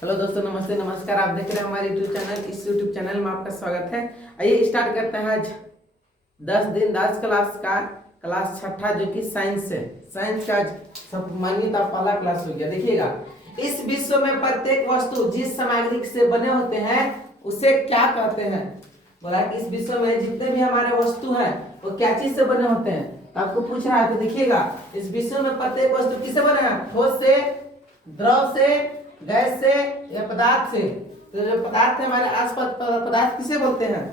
Hello दोस्तों, नमस्ते नमस्कार। आप देख रहे हैं हमारे यूट्यूब चैनल। इस यूट्यूब चैनल में आपका स्वागत है। आइए स्टार्ट करते हैं आज 10 क्लास का क्लास छठा जो कि साइंस है। साइंस का आज सब मान्यता पहला क्लास हो गया। देखिएगा, इस विश्व में प्रत्येक वस्तु जिस सामग्री से बने होते हैं उसे क्या कहते हैं। बोला कि इस विश्व में जितने भी हमारे वस्तु है वो क्या चीज से बने होते हैं। तो आपको पूछ रहा है, तो देखिएगा इस विश्व में प्रत्येक वस्तु किससे बने हैं? ठोस से, द्रव से, गैस से या पदार्थ से। तो जो पदार्थ है हमारे आसपास, पदार्थ किसे बोलते हैं?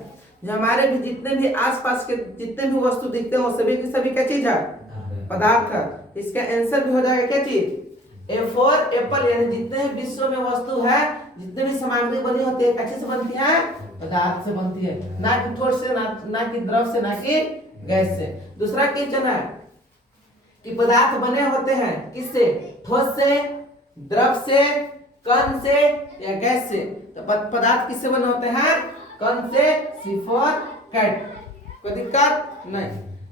जो हमारे भी जितने भी आसपास के जितने भी वस्तु दिखते हैं वो सभी की सभी क्या चीज है? पदार्थ है। इसका आंसर भी हो जाएगा क्या चीज? A for Apple. यानी जितने भी विश्व में वस्तु है, जितने भी सामग्री बनी होती है किससे बनती है? पदार्थ से बनती है। ना कि ठोस से, ना कि द्रव से, ना कि गैस से। दूसरा क्वेश्चन है कि पदार्थ बने होते हैं किससे? ठोस से, द्रव से, कण से या गैस से। तो पदार्थ किससे बने होते हैं? कण से। सी फॉर कैट। कोई दिक्कत नहीं।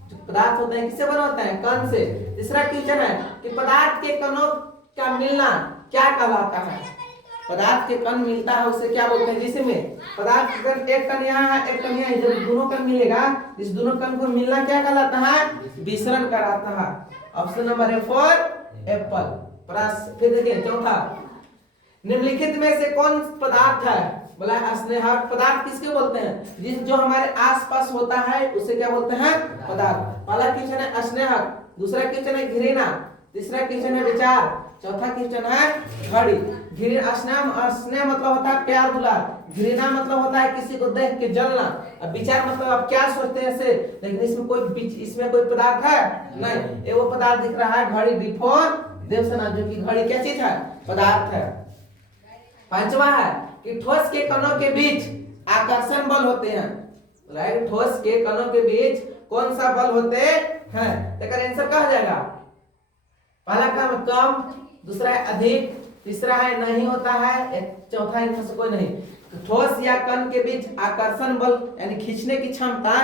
जो पदार्थ होते हैं किससे बने होते हैं? कण से। तीसरा क्वेश्चन है कि पदार्थ के कणों का मिलना क्या कहलाता है? पदार्थ के कण मिलता है उसे क्या बोलते हैं? जिसमें पदार्थ के कण, एक कण यहाँ है, एक कण यहाँ है, जब दोनों कण मिलेगा, इस दोनों कण को मिलना क्या कहलाता है? विसरण कहलाता है। Option number A for Apple. फिर देखिए चौथा, निम्नलिखित में से कौन पदार्थ है? बोला स्नेहक। पदार्थ किसके बोलते हैं? जिस जो हमारे आसपास होता है उसे क्या बोलते हैं? पदार्थ। पहला क्वेश्चन है स्नेहक, दूसरा क्वेश्चन है घृणा, तीसरा क्वेश्चन है विचार, चौथा क्वेश्चन है घड़ी। स्नेह मतलब होता है प्यार दुलार, घृणा मतलब होता है किसी को देख के जलना, अब विचार मतलब आप क्या सोचते हैं से। लेकिन इसमें कोई पदार्थ है नहीं। ये वो पदार्थ दिख रहा है घड़ी, बिफोर देवसेना, जो कि घड़ी क्या चीज है? पदार्थ है। पांचवा है कि ठोस के कणों के बीच आकर्षण बल होते हैं। राइट, ठोस के कणों के बीच कौन सा बल होते हैं? तो आंसर क्या हो जाएगा? पहला का कम, दूसरा है अधिक, तीसरा है नहीं होता है, चौथा इनमें से कोई नहीं। तो ठोस या कण के बीच आकर्षण बल यानी खींचने की क्षमता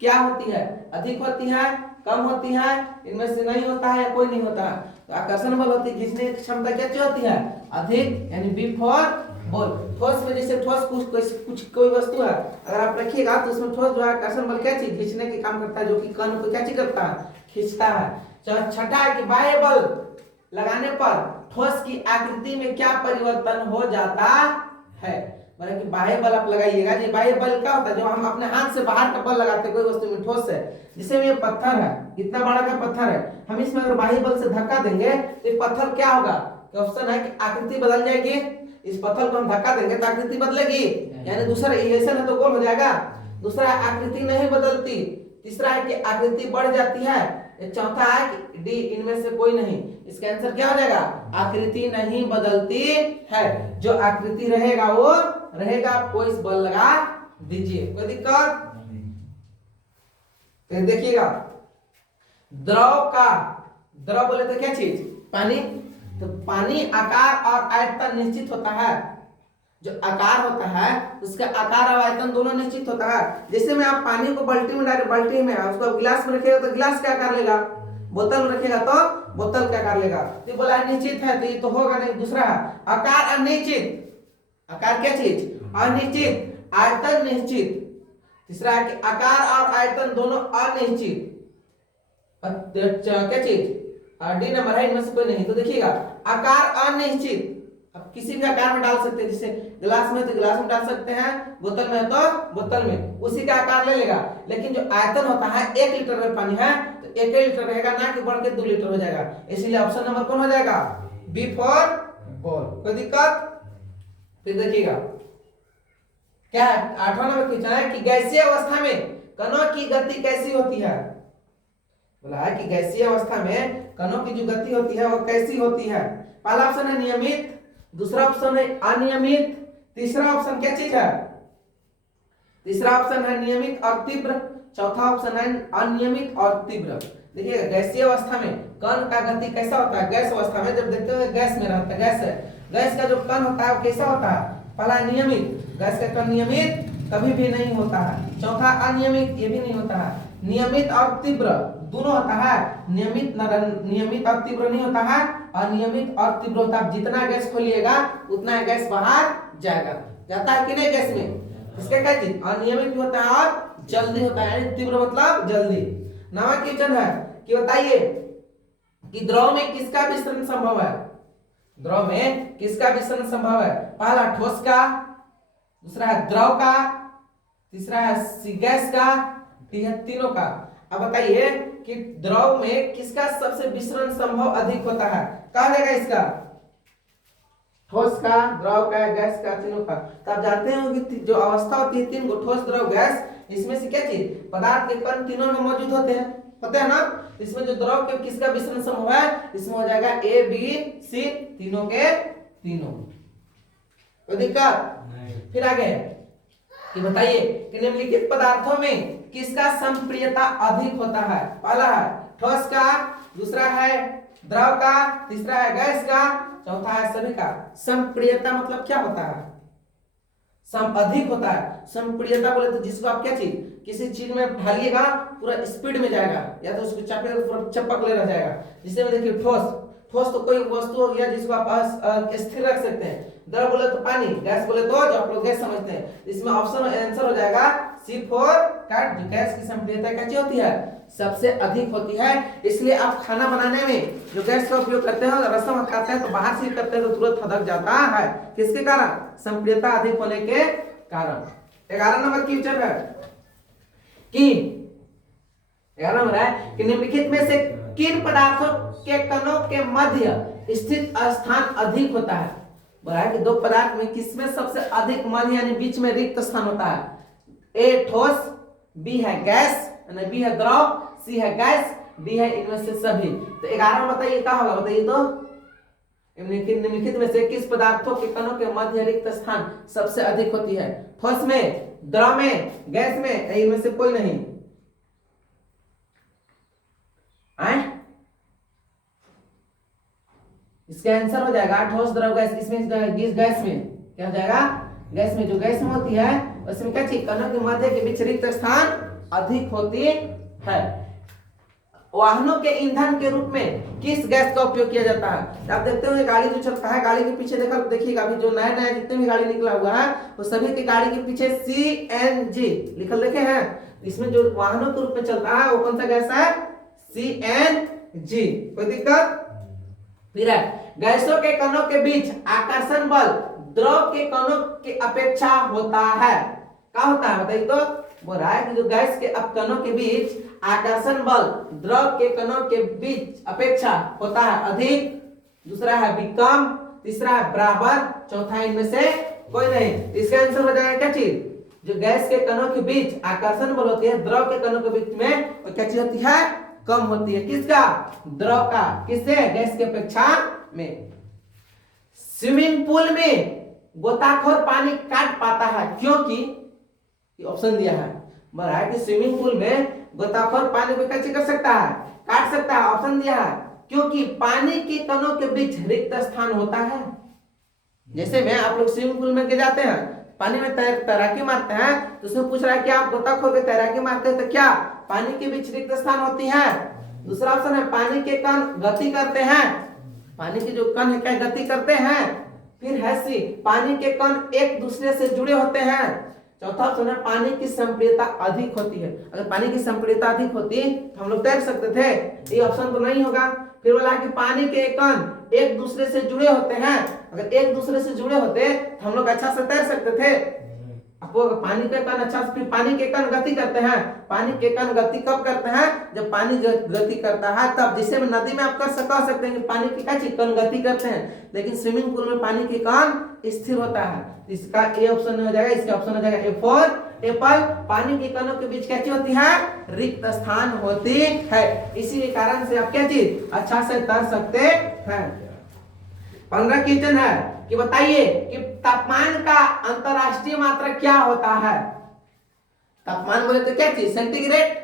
क्या होती है? अधिक होती है, कम होती है, इनमें से नहीं होता है या कोई नहीं होता है। तो आकर्षण बल होती है, खींचने की क्षमता क्या होती है? अधिक, यानी बी फॉर बॉल। ठोस में जैसे ठोस कोई वस्तु है, अगर आप रखिएगा तो उसमें ठोस जो है आकर्षण बल क्या चीज? खींचने के काम करता है, जो कि कण को क्या चीज करता है? खींचता है। छठा है कि बाह्य बल लगाने पर ठोस की आकृति में क्या परिवर्तन हो जाता है? मतलब कि बाह्य बल आप लगाइएगा, ये बाह्य बल क्या होता है? जो हम अपने हाथ से बाहर का बल लगाते हैं कोई वस्तु में, ठोस है। जैसे ये पत्थर है, इतना बड़ा का पत्थर है, हम इसमें अगर बाह्य बल से धक्का देंगे तो ये पत्थर क्या होगा? ऑप्शन है कि आकृति बदल जाएगी। इस पत्थर को हम धक्का देंगे तो आकृति बदलेगी, यानी दूसरा ऐसा है तो गोल हो जाएगा। दूसरा आकृति नहीं बदलती। तीसरा है कि आकृति बढ़ जाती है। चौथा है कि डी, इनमें से कोई नहीं। इसका आंसर क्या हो जाएगा? आकृति नहीं बदलती है। जो आकृति रहेगा वो रहेगा। कोई बल लगा दीजिए, कोई दिक्कत? तो देखिएगा, द्रव बोले तो क्या चीज? पानी। तो पानी आकार और आयतन निश्चित होता है। जो आकार होता है उसका आकार और आयतन दोनों निश्चित होता है। जैसे में आप पानी को बाल्टी में डाले, बाल्टी में उसको गिलास में रखिएगा तो गिलास क्या आकार लेगा? बोतल में रखेगा तो बोतल क्या आकार लेगा? तो बोला निश्चित है तो ये तो होगा नहीं। दूसरा है आकार अनिश्चित। आकार क्या चीज? अनिश्चित। आयतन निश्चित। तीसरा है कि आकार और आयतन दोनों अनिश्चित। क्या चीज? डी नंबर है, इनमें से कोई नहीं। तो देखिएगा, आकार अनिश्चित, अब किसी भी आकार में डाल सकते हैं। जैसे गिलास में तो गिलास में डाल सकते हैं, बोतल में तो बोतल में, उसी का आकार ले लेगा। लेकिन जो आयतन होता है, 1 लीटर में पानी है तो 1 लीटर रहेगा, ना कि बढ़ के 2 लीटर हो जाएगा। इसीलिए ऑप्शन नंबर कौन हो जाएगा? B for ball. कोई दिक्कत? फिर देखिएगा क्या है? 8वां नंबर पूछा है कि गैसीय अवस्था में कणों की गति कैसी होती है? बोला है कि गैसीय अवस्था में कणों की जो गति होती है वो कैसी होती है? पहला ऑप्शन है नियमित, दूसरा ऑप्शन है अनियमित, तीसरा ऑप्शन क्या चीज है? तीसरा ऑप्शन है नियमित और तीव्र, चौथा ऑप्शन है अनियमित और तीव्र। देखिए, गैसीय अवस्था में कण का गति कैसा होता है? गैस अवस्था में जब देखते हो गैस में रहता है, गैस है, गैस का जो कण होता है वो कैसा होता है? पहला नियमित, गैस का कण नियमित कभी भी नहीं होता है। चौथा अनियमित, ये भी नहीं होता है। नियमित और तीव्र दोनों होता है। नियमित और तीव्र नहीं होता है, अनियमित और तीव्र होता है। जितना गैस खोलिएगा उतना गैस बाहर जाएगा, जाता है कि नहीं गैस में। इसका क्या चीज अनियमित होता है और जल्दी होता है, यानी तीव्र मतलब जल्दी। नवा क्वेश्चन है कि बताइए कि द्रव में किसका विसरण संभव है। द्रव में किसका विसरण संभव है। पहला ठोस का, दूसरा है द्रव का, तीसरा है गैस का, तीनों का। अब बताइए कि द्रव में किसका सबसे विसरण संभव अधिक होता है। कहा जाएगा इसका ठोस का, द्रव का, गैस का, तीनों का। तो आप जानते हो कि जो अवस्था होती है तीन को, ठोस द्रव गैस, इसमें से क्या चीज पदार्थ के कण तीनों में मौजूद होते हैं ना। इसमें जो द्रव के किसका विसरण संभव है, इसमें हो जाएगा ए बी सी, तीनों के तीनों। कोई दिक्कत। फिर आगे कि बताइए कि निम्नलिखित पदार्थों में किसका संप्रियता अधिक होता है। पहला है ठोस का, दूसरा है द्रव का, तीसरा है गैस का, चौथा है सभी का। संप्रियता मतलब क्या होता है, सम अधिक होता है। संप्रियता बोले तो जिसको आप क्या चीज किसी चीज में ढालिएगा पूरा स्पीड में जाएगा, या तो उसको चापेगा तो पूरा चपक ले रह जाएगा। जिससे में देखिए ठोस तो कोई वस्तु हो गया जिसको आप स्थिर रख सकते हैं। द्रव बोले तो पानी, गैस बोले तो जो आप लोग गैस समझते हैं। इसमें ऑप्शन आंसर हो जाएगा C4 काट। जो गैस की संप्रियता कैसी होती है, सबसे अधिक होती है। इसलिए आप खाना बनाने में जो गैस का उपयोग करते हैं, रसम खाते हैं तो बाहर से करते हैं तो तुरंत खदक जाता है। किसके कारण, संप्रियता अधिक होने के कारण। 11 नंबर की क्वेश्चन है कि 11 नंबर है कि निम्नलिखित में से किन पदार्थों के कणों के मध्य स्थित स्थान अधिक होता है। बोला है कि दो पदार्थ में किसमें सबसे अधिक मध्य यानी बीच में रिक्त स्थान होता है। ए ठोस, बी है गैस, बी है द्रव, सी है गैस, डी है इनमें से सभी। तो 11 बताइए क्या होगा, बताइए तो। निम्नलिखित में से किस पदार्थों के कणों के मध्य रिक्त स्थान सबसे अधिक होती है। ठोस में, द्रव में, गैस में, इनमें से कोई नहीं। आए इसका आंसर हो जाएगा ठोस द्रव गैस। इसमें गैस में क्या हो जाएगा, गैस में जो गैस में होती है उसमें क्या चीज कणों के मध्य के बीच रिक्त स्थान अधिक होती है। वाहनों के ईंधन के रूप में किस गैस का उपयोग किया जाता है। आप देखते हो गाड़ी जो चलता है, गाड़ी के पीछे देखिएगा अभी जो नया जितने भी गाड़ी निकला हुआ है वो सभी की गाड़ी के पीछे CNG लिखल देखे हैं। इसमें जो वाहनों के रूप में चलता है वो कौन सा गैस है, CNG। कोई दिक्कत। फिर है गैसों के कणों के बीच आकर्षण बल द्रव के कणों की अपेक्षा होता है। क्या होता है बताइए तो। बोल रहा है कि जो गैस के कणों के बीच आकर्षण बल द्रव के कणों के बीच अपेक्षा होता है अधिक, दूसरा है कम, तीसरा है बराबर, चौथा इनमें से कोई नहीं। इसका आंसर हो जाएगा क्या चीज, जो गैस के कणों के बीच आकर्षण बल होती है द्रव के कणों के बीच में वो क्या चीज होती है, कम होती है। किसका, द्रव का। किससे, गैस की अपेक्षा में। स्विमिंग पूल में गोताखोर पानी काट पाता है क्योंकि ऑप्शन दिया है। बोला है कि स्विमिंग पूल में गोताखोर पानी को कैसे कर सकता है, काट सकता है। ऑप्शन दिया है क्योंकि पानी के कणों के बीच रिक्त स्थान होता है। जैसे में आप लोग स्विमिंग पूल में जाते हैं, पानी में तैराकी मारते हैं, तो उसमें पूछ रहा है कि आप गोताखोर के तैराकी मारते हैं तो क्या पानी के बीच रिक्त स्थान होती है। दूसरा ऑप्शन है पानी के कण गति करते हैं, पानी के जो कण है क्या गति करते हैं। फिर है सी, पानी के कण एक दूसरे से जुड़े होते हैं। चौथा ऑप्शन है पानी की संप्रियता अधिक होती है। अगर पानी की संप्रियता अधिक होती तो हम लोग तैर सकते थे, ये ऑप्शन तो नहीं होगा। फिर बोला कि पानी के कण एक दूसरे से जुड़े होते हैं, अगर एक दूसरे से जुड़े होते तो हम लोग अच्छा से तैर सकते थे। आपको पानी के कण अच्छा से, फिर पानी के कण गति करते हैं। पानी के कण गति कब करते हैं, जब पानी गति करता है तब। जैसे में नदी में आप कह सकते हैं कि पानी के क्या चीज कण गति करते हैं, लेकिन स्विमिंग पूल में पानी के कण स्थिर होता है। इसका ए ऑप्शन हो जाएगा, इसका ऑप्शन हो जाएगा A4 एप्पल। पानी के कणों के बीच क्या चीज होती है, रिक्त स्थान होती है। इसी कारण से आप क्या चीज अच्छा से तैर सकते हैं। 15 क्वेश्चन है कि बताइए कि तापमान का अंतरराष्ट्रीय मात्रक क्या होता है। तापमान बोले तो क्या चीज, सेंटीग्रेड,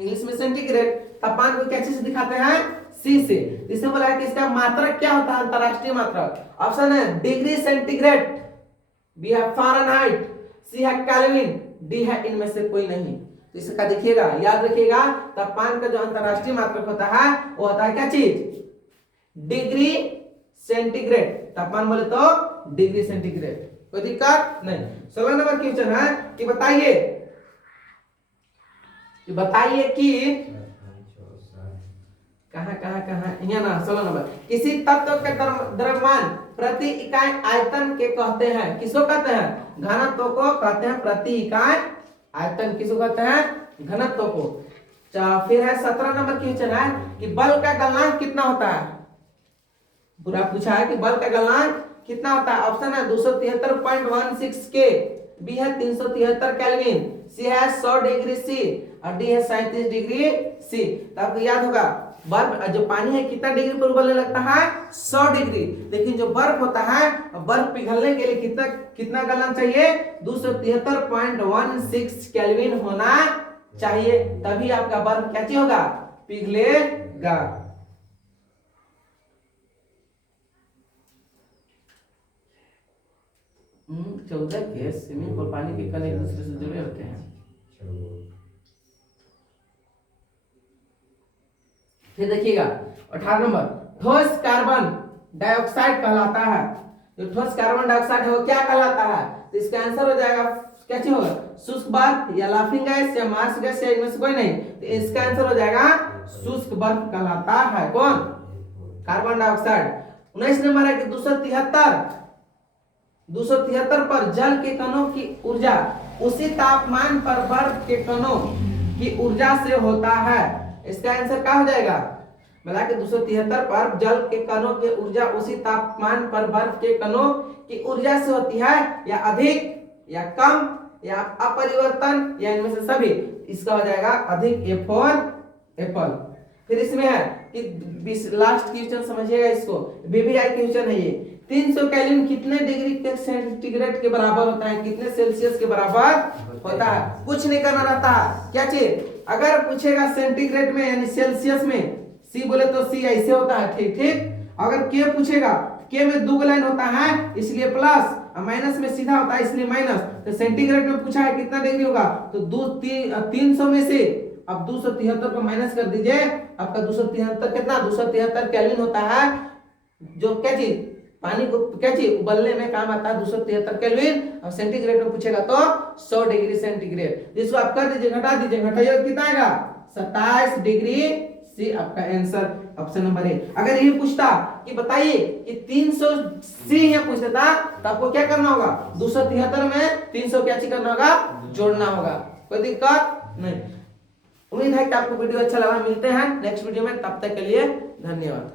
इंग्लिश में सेंटीग्रेड। तापमान को क्या चीज से दिखाते हैं, सी से। इसमें बोला है कि इसका मात्रक क्या होता है, अंतरराष्ट्रीय मात्रक। ऑप्शन है डिग्री सेंटीग्रेड, बी है फारेनहाइट, सी है केल्विन, डी है इनमें से कोई नहीं। तो इसका देखिएगा, याद रखिएगा तापमान का जो अंतरराष्ट्रीय मात्रक होता है वो होता है क्या चीज, डिग्री सेंटीग्रेड, तापमान बोले तो डिग्री सेंटीग्रेड, कोई दिक्कत नहीं। 16 नंबर क्वेश्चन है कि बताइए कि कहाँ यहाँ ना 16 नंबर, किसी तत्व के द्रव्यमान प्रति इकाई आयतन के कहते हैं, किसको कहते हैं? घनत्व को कहते हैं प्रति इकाई आयतन, किसको कहते हैं? घनत्व को। फिर है 17 नंबर क्वेश्चन है कि बल का गलनांक कितना होता है? पूरा पूछा है कि बल का गलनांक कितना होता है। ऑप्शन है 273.16 के, बी है 373 केल्विन, सी है 100 डिग्री सी और डी है 37 डिग्री सी। तो आपको याद होगा बर्फ जो पानी है कितना डिग्री पर उबलने लगता है? 100 डिग्री। लेकिन जो बर्फ होता है, बर्फ पिघलने के लिए कितना गलनांक चाहिए? 273.16 केल्विन होना चाहिए, तभी आपका बर्फ क्या होगा? पिघलेगा। चौदह के स्विमिंग पूल पानी के कण एक दूसरे से जुड़े होते हैं। फिर देखिएगा 18 नंबर, ठोस कार्बन डाइऑक्साइड कहलाता है। जो ठोस कार्बन डाइऑक्साइड है वो क्या कहलाता है? तो इसका आंसर हो जाएगा क्या चीज होगा? शुष्क बर्फ या लाफिंग गैस या मार्स गैस या इनमें से कोई नहीं। तो इसका आंसर हो जाएगा शुष्क बर्फ कहलाता है। कौन? Carbon dioxide. 19 नंबर है कि 273 पर जल के कणों की ऊर्जा उसी तापमान पर बर्फ के कणों की ऊर्जा से होता है। इसका आंसर क्या हो जाएगा? मिला के 273 पर जल के कणों की ऊर्जा उसी तापमान पर बर्फ के कणों की ऊर्जा से होती है, या अधिक या कम या अपरिवर्तन या इनमें से सभी। इसका हो जाएगा अधिक, ए फॉर एप्पल। फिर इसमें है कि लास्ट क्वेश्चन समझिएगा इसको, बीबीआई क्वेश्चन है ये। 300 केल्विन कितने डिग्री के सेंटीग्रेड के बराबर होता है? कितने सेल्सियस के बराबर होता है? कुछ नहीं करना रहता है। क्या चीज? अगर पूछेगा सेंटीग्रेड में यानी सेल्सियस में, सी बोले तो सी ऐसे होता है, ठीक ठीक। अगर के पूछेगा, के में 2 लाइन होता है इसलिए प्लस, माइनस में सीधा होता है इसलिए माइनस। तो सेंटीग्रेड में पूछा है कितना डिग्री होगा, तो 300 में से अब 273 को माइनस कर दीजिए, आपका 273 कितना? 273 केल्विन होता है। जो क्या चीज? पानी को क्या चीज उबलने में काम आता है 273 केल्विन। और सेंटीग्रेड में पूछेगा तो 100 डिग्री सेंटीग्रेड। जिसको आप कर दीजिए, घटा दीजिए, घटाइए कितना आएगा? 27 डिग्री सी आपका आंसर, ऑप्शन नंबर ए। अगर ये पूछता कि बताइए कि 300 सी ये पूछता था तो आपको क्या करना होगा? 273 में 300 क्या चीज करना होगा? जोड़ना होगा। कोई दिक्कत नहीं। उम्मीद है कि आपको वीडियो अच्छा लगा। मिलते हैं नेक्स्ट वीडियो में, तब तक के लिए धन्यवाद।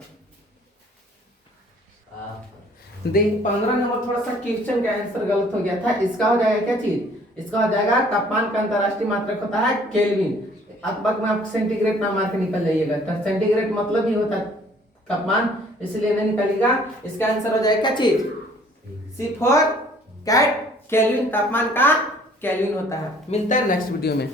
देखिए 15 नंबर थोड़ा सा क्वेश्चन का आंसर गलत हो गया था। इसका हो जाएगा क्या चीज? इसका हो जाएगा तापमान का अंतरराष्ट्रीय मात्रक होता है केल्विन। अब में आप सेंटीग्रेड ना मार के निकल जाइएगा, तो सेंटीग्रेड मतलब ही होता है तापमान, इसलिए नहीं निकलेगा। इसका आंसर हो जाएगा क्या चीज? सी फॉर कैट, केल्विन, तापमान का केल्विन होता है। मिलता है नेक्स्ट वीडियो में।